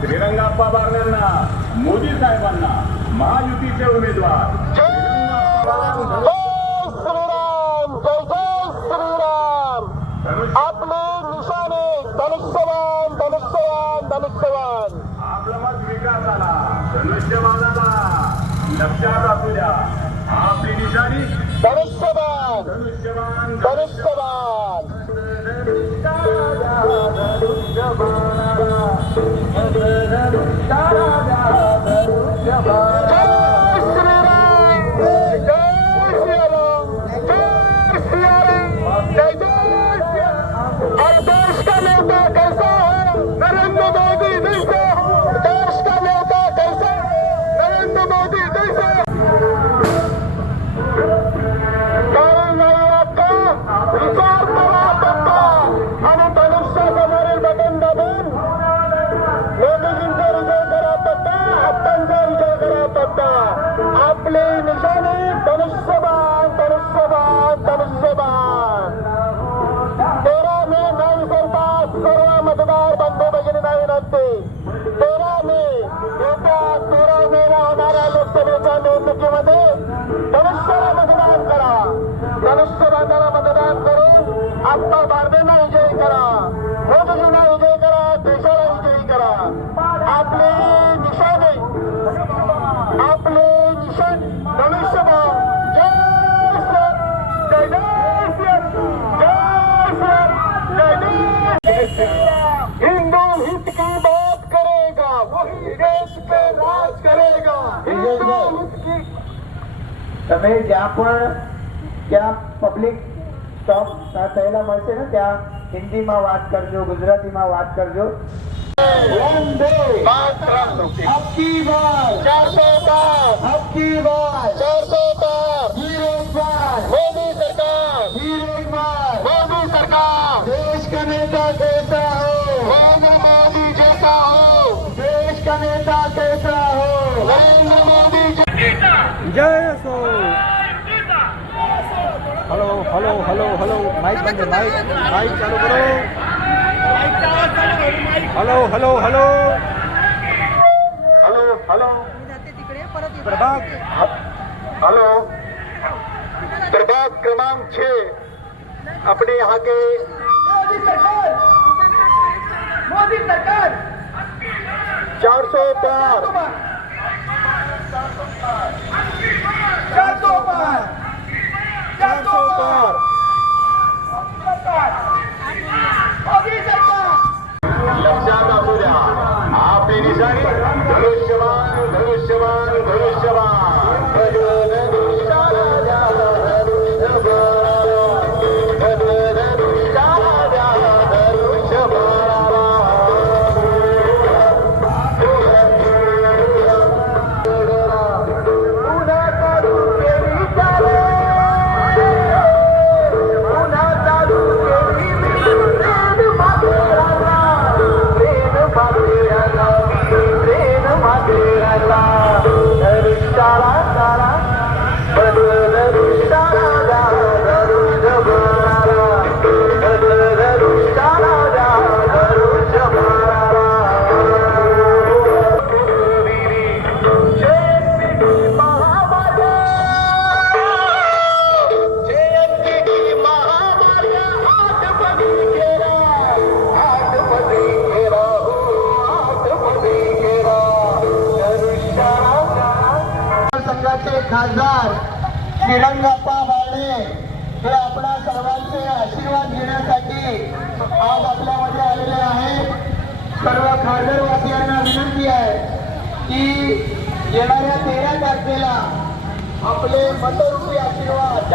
श्रीरंगाप्पा बारण्यांना मोदी साहेबांना महायुतीचे उमेदवार आपले धनुष्यवान धनुष्यवान धनुष्यवान आपला मत विकासाला. लक्षात असू द्या आपली निशाणी धनुष्यवान धनुष्यवान তারা मतदार बंधू भगिनींना विनंती तेरा मे येत्या तेरा मेला होणाऱ्या लोकसभेच्या निवडणुकीमध्ये धनुष्याला मतदान करा धनुष्यबांधाला मतदान करून आप्पा बारदेंना विजयी करा मोदीजींना विजयी करा देशाला विजयी करा आपले निशाणे आपले તમે જ્યાં પણ ત્યાં પબ્લિક સ્ટોપ થયેલા મળશે ને ત્યાં હિન્દીમાં વાત કરજો ગુજરાતીમાં વાત કરજો. વંદે માતરમ. અબકી બાર ચારસો બાર. અબકી બાર हॅलो हॅलो हॅलो. माईक म्हणजे माईक माईक चालू करो. Hello hello hello. Hello hello. प्रभाग. हॅलो. प्रभाग क्रमांक छे. अपने यहाँ के मोदी सरकार. चार सौ पार. संघाचे खासदार श्रीरंगाप्पा बारणे हे आपणा सर्वांचे आशीर्वाद घेण्यासाठी आज आपल्यामध्ये आलेले आहे सर्व खासदारवासियांना विनंती आहे की येणाऱ्या तेरा तारखेला आपले मतरूपी आशीर्वाद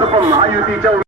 आणि महायुतीच्या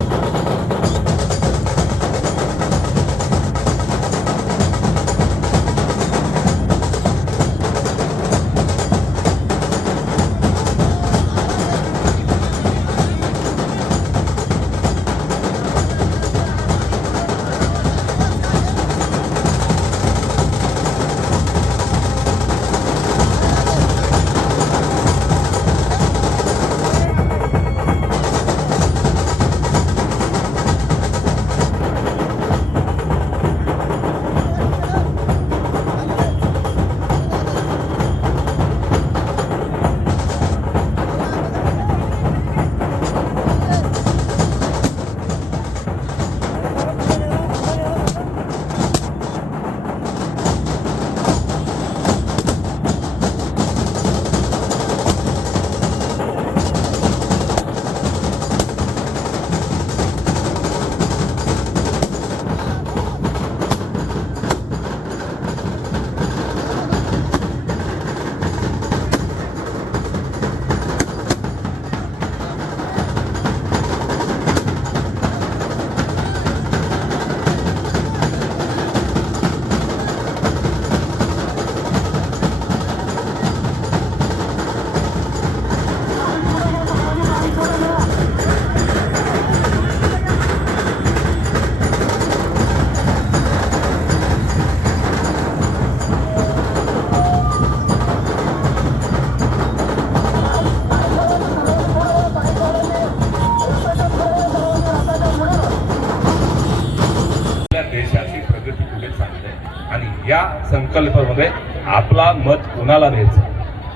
या संकल्पामध्ये आपला मत कुणाला द्यायचं?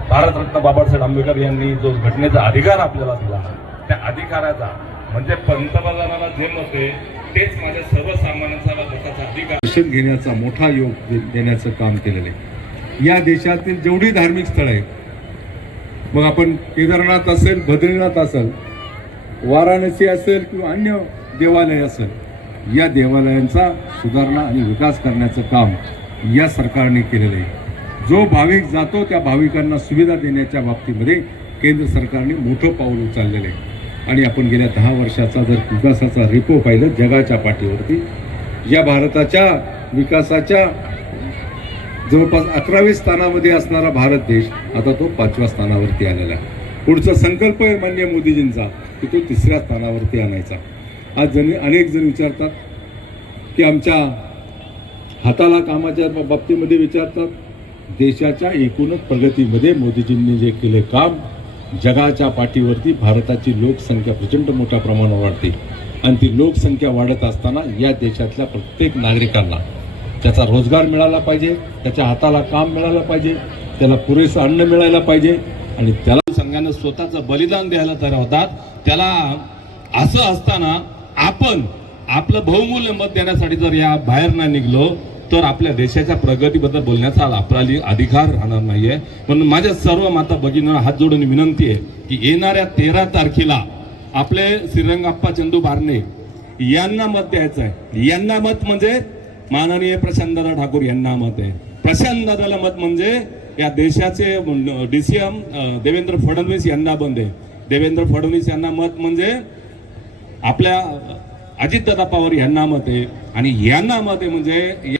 भारतरत्न बाबासाहेब आंबेडकर यांनी जो घटनेचा अधिकार आपल्याला दिला त्या अधिकाराचा म्हणजे पंतप्रधानाला जे मत आहे तेच माझ्या सर्वसामान्यांचा मताचा अधिकार. दर्शन घेण्याचा मोठा योग दे- देण्याचं काम केलेलं आहे. या देशातील जेवढी धार्मिक स्थळं आहेत मग आपण केदारनाथ असेल बद्रीनाथ असेल वाराणसी असेल किंवा अन्य देवालय असेल या देवालयांचा सुधारणा आणि विकास करण्याचं काम या सरकारने केलेलं आहे. जो भाविक जातो त्या भाविकांना सुविधा देण्याच्या बाबतीमध्ये केंद्र सरकारने मोठं पाऊल उचललेलं आहे. आणि आपण गेल्या दहा वर्षाचा जर विकासाचा रेपो पाहिलं जगाच्या पाठीवरती या भारताच्या विकासाच्या जवळपास अकराव्या स्थानामध्ये असणारा भारत देश आता तो पाचव्या स्थानावरती आलेला आहे. पुढचा संकल्प आहे मान्य मोदीजींचा की तो तिसऱ्या स्थानावरती आणायचा. आज जण अनेक जण विचारतात की आमच्या हाताला कामाच्या बाबतीमध्ये विचारतात. देशाच्या एकूणच प्रगतीमध्ये मोदीजींनी जे केले काम जगाच्या पाठीवरती भारताची लोकसंख्या प्रचंड मोठ्या प्रमाणावर वाढते. आणि ती लोकसंख्या वाढत असताना या देशातल्या प्रत्येक नागरिकांना त्याचा रोजगार मिळाला पाहिजे त्याच्या हाताला काम मिळालं पाहिजे त्याला पुरेसं अन्न मिळायला पाहिजे आणि त्याला संघानं स्वतःचं बलिदान द्यायला तयार होतात. त्याला असं असताना आपण आपलं बहुमूल्य मत देण्यासाठी जर या बाहेर नाही निघलो तर आपल्या देशाच्या प्रगतीबद्दल बोलण्याचा आपला अधिकार राहणार नाहीये. म्हणून माझ्या सर्व माता भगिनींना हात जोडून विनंती आहे की येणाऱ्या तेरा तारखेला आपले श्रीरंगाप्पा चंदू बारणे यांना मत द्यायचं आहे. यांना मत म्हणजे माननीय प्रशांतदादा ठाकूर यांना मत आहे. प्रशांतदादाला मत म्हणजे या देशाचे डीसीएम देवेंद्र फडणवीस यांना बंद आहे. देवेंद्र फडणवीस यांना मत म्हणजे आपल्या अजितदादा पवार यांना मत आहे. आणि यांना मत आहे म्हणजे